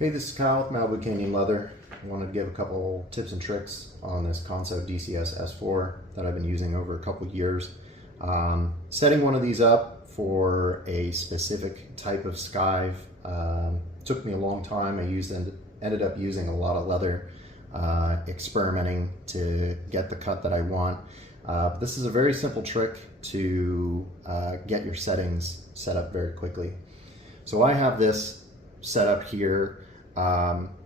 Hey, this is Kyle with Malibu Canyon Leather. I wanted to give a couple tips and tricks on this Consew DCS-S4 that I've been using over a couple years. Setting one of these up for a specific type of skive took me a long time. Ended up using a lot of leather, experimenting to get the cut that I want. This is a very simple trick to get your settings set up very quickly. So I have this set up here,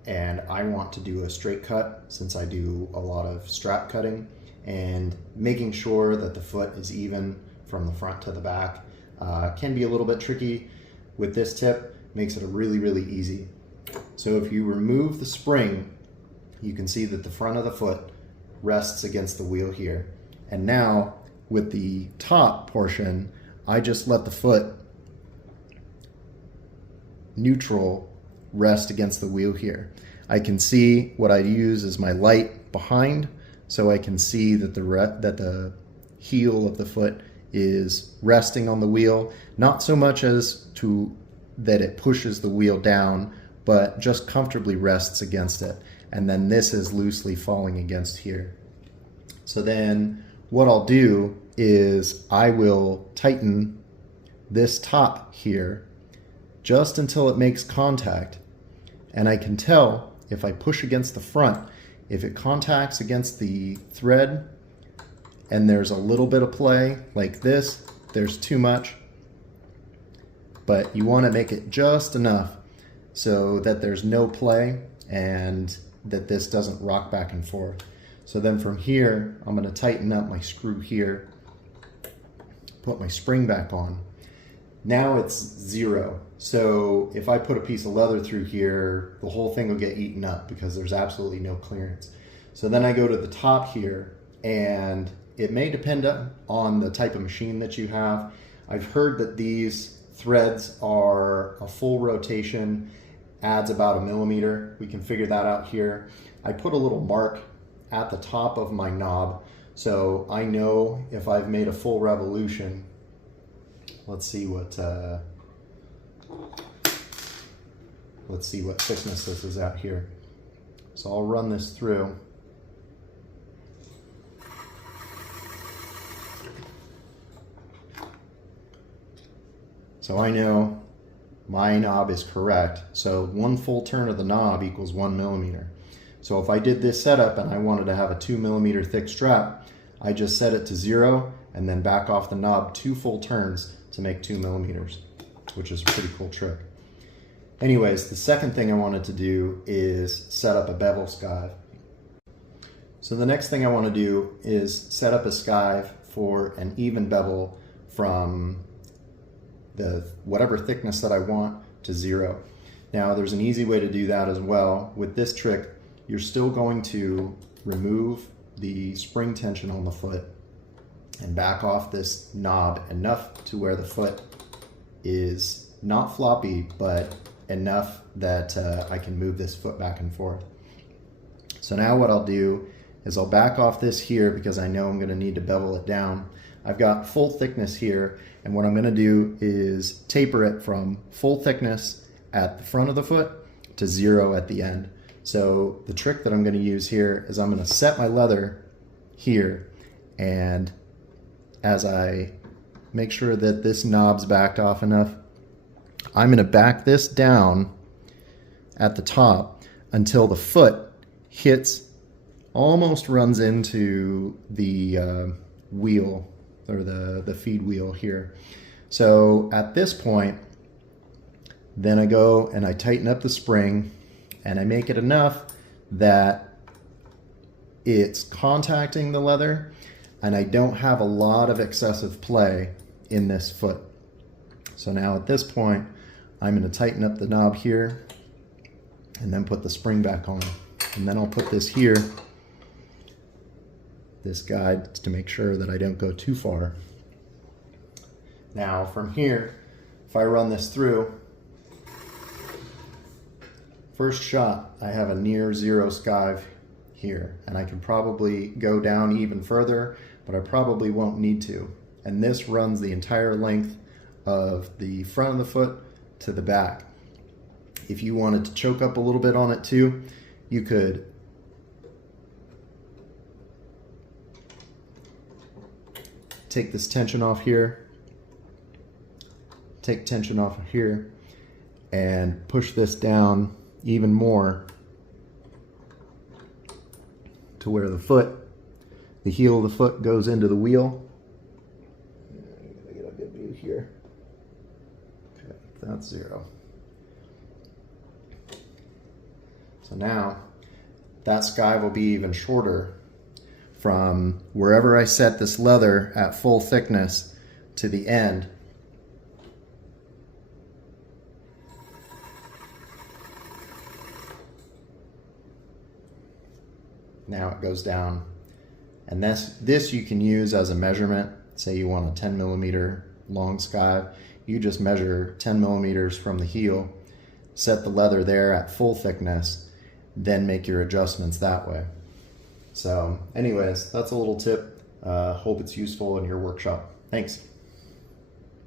and I want to do a straight cut since I do a lot of strap cutting, and making sure that the foot is even from the front to the back can be a little bit tricky. With this tip, makes it really easy. So if you remove the spring, you can see that the front of the foot rests against the wheel here. And now with the top portion, I just let the foot neutral rest against the wheel here. I can see what I use is my light behind, so I can see that the heel of the foot is resting on the wheel, not so much as to that it pushes the wheel down, but just comfortably rests against it. And then this is loosely falling against here. So then what I'll do is I will tighten this top here just until it makes contact. And I can tell if I push against the front, if it contacts against the thread and there's a little bit of play like this, there's too much. But you want to make it just enough so that there's no play and that this doesn't rock back and forth. So then from here, I'm going to tighten up my screw here, put my spring back on. Now it's 0. So if I put a piece of leather through here, the whole thing will get eaten up because there's absolutely no clearance. So then I go to the top here, and it may depend on the type of machine that you have. I've heard that these threads are a full rotation, adds about 1 millimeter. We can figure that out here. I put a little mark at the top of my knob, so I know if I've made a full revolution. Let's see what thickness this is at here. So I'll run this through. So I know my knob is correct. So 1 full turn of the knob equals 1 millimeter. So if I did this setup and I wanted to have a 2 millimeter thick strap, I just set it to 0 and then back off the knob 2 full turns to make 2 millimeters, which is a pretty cool trick. Anyways, the second thing I wanted to do is set up a bevel skive. So the next thing I want to do is set up a skive for an even bevel from the whatever thickness that I want to 0. Now there's an easy way to do that as well. With this trick, you're still going to remove the spring tension on the foot and back off this knob enough to where the foot is not floppy, but enough that I can move this foot back and forth. So now what I'll do is I'll back off this here because I know I'm going to need to bevel it down. I've got full thickness here, and what I'm going to do is taper it from full thickness at the front of the foot to 0 at the end. So the trick that I'm going to use here is I'm going to set my leather here, and as I make sure that this knob's backed off enough, I'm going to back this down at the top until the foot almost runs into the wheel, or the feed wheel here. So at this point, then I go and I tighten up the spring and I make it enough that it's contacting the leather and I don't have a lot of excessive play in this foot. So now at this point, I'm going to tighten up the knob here and then put the spring back on. And then I'll put this here, this guide, to make sure that I don't go too far. Now from here, if I run this through, first shot, I have a near 0 skive here, and I can probably go down even further, but I probably won't need to. And this runs the entire length of the front of the foot to the back. If you wanted to choke up a little bit on it too, you could take this tension off here, take tension off of here, and push this down even more to where the heel of the foot goes into the wheel. I'm gonna get a good view here. Okay, that's 0. So now that skive will be even shorter from wherever I set this leather at full thickness to the end. Now it goes down, and this you can use as a measurement. Say you want a 10 millimeter long skive, you just measure 10 millimeters from the heel, set the leather there at full thickness, then make your adjustments that way. So anyways, that's a little tip. Hope it's useful in your workshop. Thanks.